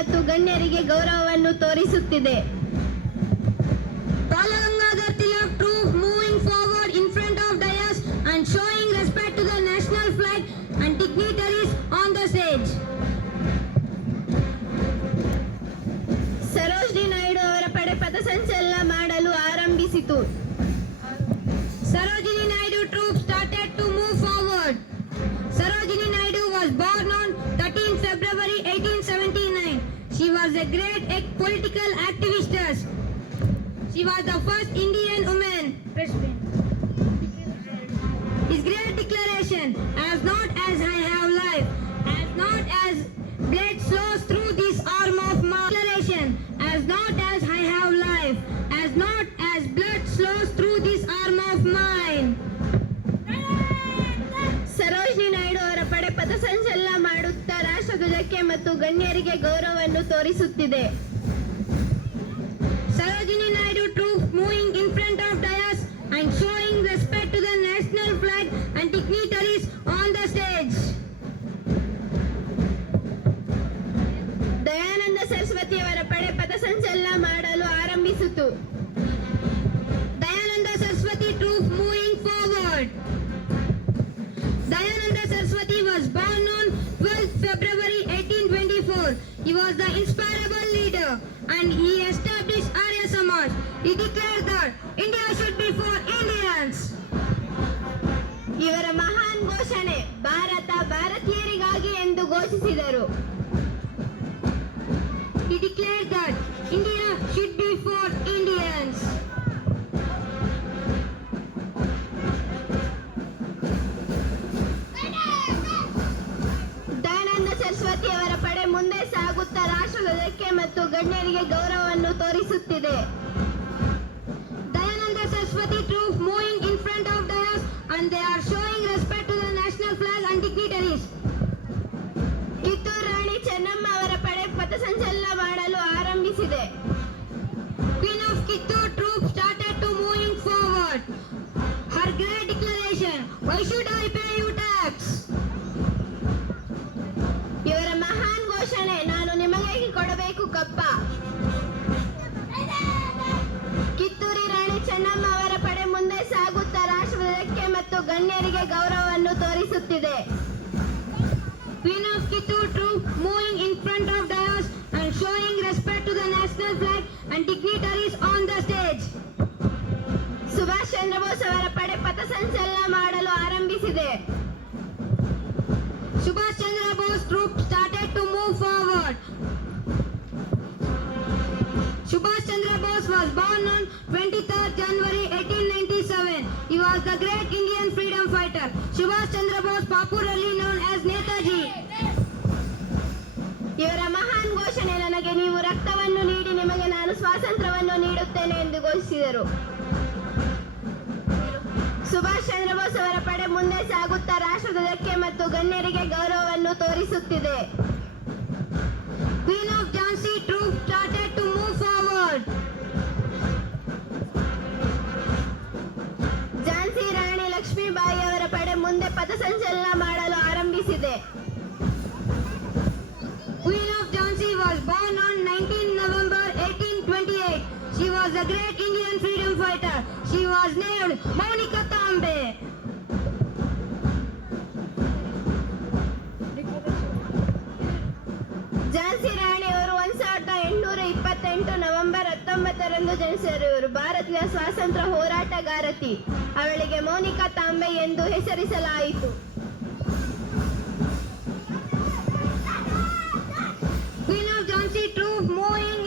ಮತ್ತು ಗಣ್ಯರಿಗೆ ಗೌರವವನ್ನು ತೋರಿಸುತ್ತಿದೆ. Balagangadhar Tilak troop moving forward in front of dais and showing respect to the national flag and dignitaries on the stage. Sarojini ನಾಯ್ಡು ಅವರ ಪಡೆ ಪಥಸಂಚಲನ ಮಾಡಲು ಆರಂಭಿಸಿತು. Sarojini Naidu troop started to move forward. Sarojini Naidu was born on 13 February 1879. She was a great political activist. She was the first Indian woman president. His great declaration, as not as I have life, as not as blood flows through this arm of my declaration, as not as I have life, as not as blood flows through this arm of mine. Sarojini ನಾಯ್ಡು ಅವರ ಪಡೆ ಪಥಸಂಚಲನ ಮಾಡುತ್ತಾ ರಾಷ್ಟ್ರಧ್ವಜಕ್ಕೆ ಮತ್ತು ಗಣ್ಯರಿಗೆ ಗೌರವವನ್ನು ತೋರಿಸುತ್ತಿದೆ. Sarojini Naidu troop moving in front of dais and showing respect to the national flag and dignitaries on the stage. Dayananda ಸರಸ್ವತಿ ಅವರ ಪಡೆ ಪಥಸಂಚಲನ ಮಾಡಲು ಆರಂಭಿಸಿತು. Dayananda Saraswati troop moving forward. Dayananda Saraswati was born on 12th February 1824. He was the inspirable leader and he established Arya Samaj. He declared that India should be for Indians. ಇವರ ಮಹಾನ್ ಘೋಷಣೆ ಭಾರತ ಭಾರತೀಯರಿಗಾಗಿ ಎಂದು ಘೋಷಿಸಿದರು. He declared that India should be for Indians. Dayananda ಸರಸ್ವತಿ ಅವರ ಪಡೆ ಮುಂದೆ ಸಾಗುತ್ತಾ ರಾಷ್ಟ್ರಧ್ವಜಕ್ಕೆ ಮತ್ತು ಗಣ್ಯರಿಗೆ ಗೌರವವನ್ನು ತೋರಿಸುತ್ತಿದೆ. Dayananda Saraswati troop moving in front of dais and they are showing respect to the national flag and dignitaries. Kittur ರಾಣಿ ಚೆನ್ನಮ್ಮ ಅವರ ಪಡೆ ಪಥಸಂಚಲನ ಮಾಡಲು ಆರಂಭಿಸಿದೆ. Queen of Kittur troop started to moving forward. Her great declaration, why should I pay you tax? ಇವರ ಮಹಾನ್ ಘೋಷಣೆ ನಾನು ನಿಮಗೆ ಕೊಡಬೇಕು ಕಪ್ಪ. ಕಿತ್ತೂರಿ ರಾಣಿ ಚೆನ್ನಮ್ಮ ಅವರ ಪಡೆ ಮುಂದೆ ಸಾಗುತ್ತಾ ರಾಷ್ಟ್ರಧ್ವಜಕ್ಕೆ ಮತ್ತು ಗಣ್ಯರಿಗೆ ಗೌರವವನ್ನು ತೋರಿಸುತ್ತಿದೆ. Queen of Kittur troop moving in front of dais and showing respect to the national flag and dignitaries on the stage. Subhash ಚಂದ್ರ ಬೋಸ್ ಅವರ ಪಡೆ ಪಥಸಂಚಲನ ಮಾಡಲು ಆರಂಭಿಸಿದೆ. Subhash Chandra Bose troop started to move forward. Subhash Chandra Bose was born on 23rd January 1897. He was the great Indian freedom fighter. Subhash Chandra Bose, popularly known as Netaji. ಇವರ ಮಹಾನ್ ಘೋಷಣೆ ನನಗೆ ನೀವು ರಕ್ತವನ್ನು ನೀಡಿ ನಿಮಗೆ ನಾನು ಸ್ವಾತಂತ್ರ್ಯವನ್ನು ನೀಡುತ್ತೇನೆ ಎಂದು ಘೋಷಿಸಿದರು. ಸುಭಾಷ್ ಚಂದ್ರ ಬೋಸ್ ಅವರ ಪಡೆ ಮುಂದೆ ಸಾಗುತ್ತಾ ರಾಷ್ಟ್ರಧ್ವಜಕ್ಕೆ ಮತ್ತು ಗಣ್ಯರಿಗೆ ಗೌರವವನ್ನು ತೋರಿಸುತ್ತಿದೆ. Queen of Jhansi troop started to move forward. Jhansi ರಾಣಿ ಲಕ್ಷ್ಮೀಬಾಯಿ ಅವರ ಪಡೆ ಮುಂದೆ ಪಥಸಂಚಲನ ಮಾಡಲು ಆರಂಭಿಸಿದೆ. Queen of Jhansi was born on 19 November 1828. She was a great Indian freedom fighter. She was named Monika Tambe. Jhansi ರಾಣಿ ಅವರು 1828 ನವೆಂಬರ್ 19ರಂದು ಜನಿಸಿದರು. ಇವರು ಭಾರತೀಯ ಸ್ವಾತಂತ್ರ್ಯ ಹೋರಾಟಗಾರತಿ. ಅವಳಿಗೆ ಮೋನಿಕಾ ತಾಂಬೆ ಎಂದು ಹೆಸರಿಸಲಾಯಿತು. Queen of Jhansi troop moving